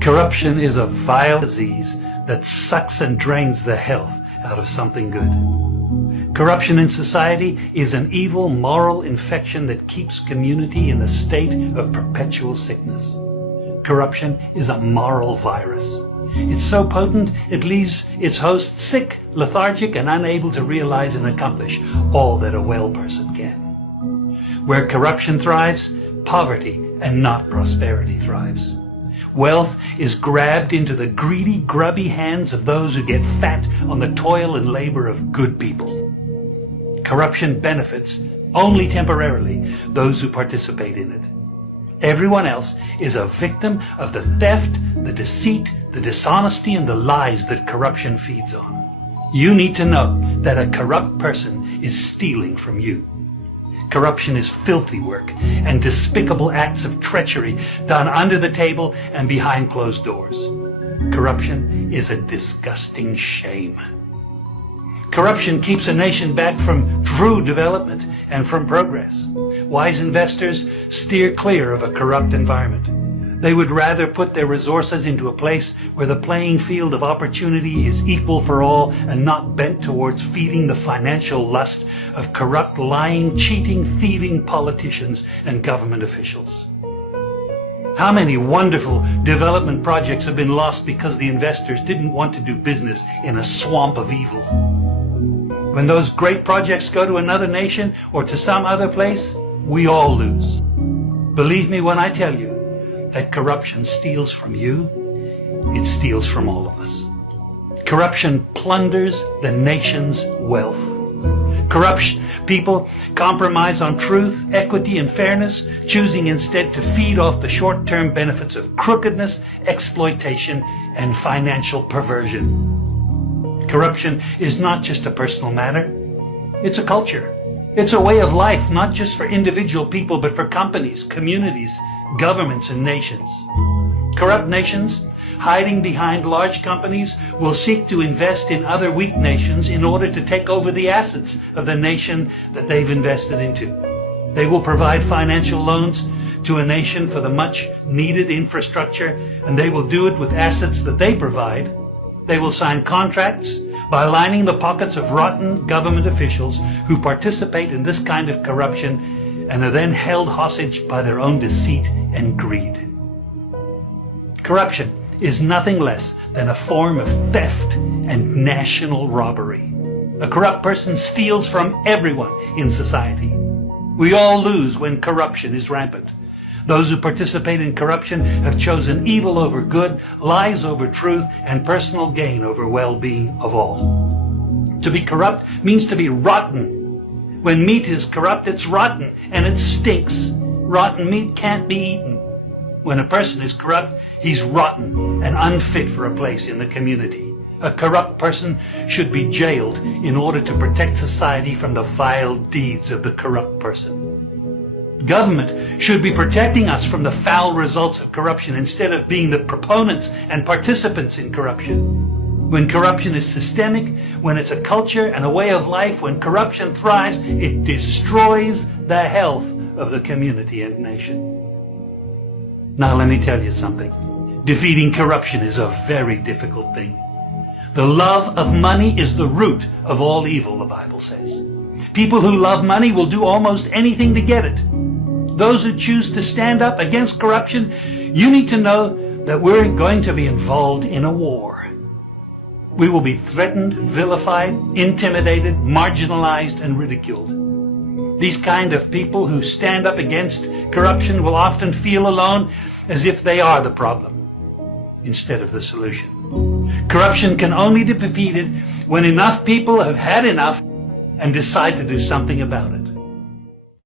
Corruption is a vile disease that sucks and drains the health out of something good. Corruption in society is an evil moral infection that keeps community in a state of perpetual sickness. Corruption is a moral virus. It's so potent it leaves its host sick, lethargic, and unable to realize and accomplish all that a well person can. Where corruption thrives, poverty and not prosperity thrives. Wealth is grabbed into the greedy, grubby hands of those who get fat on the toil and labor of good people. Corruption benefits only temporarily those who participate in it. Everyone else is a victim of the theft, the deceit, the dishonesty, and the lies that corruption feeds on. You need to know that a corrupt person is stealing from you. Corruption is filthy work and despicable acts of treachery done under the table and behind closed doors. Corruption is a disgusting shame. Corruption keeps a nation back from true development and from progress. Wise investors steer clear of a corrupt environment. They would rather put their resources into a place where the playing field of opportunity is equal for all and not bent towards feeding the financial lust of corrupt, lying, cheating, thieving politicians and government officials. How many wonderful development projects have been lost because the investors didn't want to do business in a swamp of evil? When those great projects go to another nation or to some other place, we all lose. Believe me when I tell you that corruption steals from you, it steals from all of us. Corruption plunders the nation's wealth. Corrupt people compromise on truth, equity, and fairness, choosing instead to feed off the short-term benefits of crookedness, exploitation, and financial perversion. Corruption is not just a personal matter. It's a culture. It's a way of life, not just for individual people, but for companies, communities, governments, and nations. Corrupt nations, hiding behind large companies, will seek to invest in other weak nations in order to take over the assets of the nation that they've invested into. They will provide financial loans to a nation for the much needed infrastructure, and they will do it with assets that they provide. They will sign contracts by lining the pockets of rotten government officials who participate in this kind of corruption and are then held hostage by their own deceit and greed. Corruption is nothing less than a form of theft and national robbery. A corrupt person steals from everyone in society. We all lose when corruption is rampant. Those who participate in corruption have chosen evil over good, lies over truth, and personal gain over well-being of all. To be corrupt means to be rotten. When meat is corrupt, it's rotten, and it stinks. Rotten meat can't be eaten. When a person is corrupt, he's rotten and unfit for a place in the community. A corrupt person should be jailed in order to protect society from the vile deeds of the corrupt person. Government should be protecting us from the foul results of corruption instead of being the proponents and participants in corruption. When corruption is systemic, when it's a culture and a way of life, when corruption thrives, it destroys the health of the community and nation. Now let me tell you something. Defeating corruption is a very difficult thing. The love of money is the root of all evil, the Bible says. People who love money will do almost anything to get it. Those who choose to stand up against corruption, you need to know that we're going to be involved in a war. We will be threatened, vilified, intimidated, marginalized, and ridiculed. These kind of people who stand up against corruption will often feel alone, as if they are the problem instead of the solution. Corruption can only be defeated when enough people have had enough and decide to do something about it.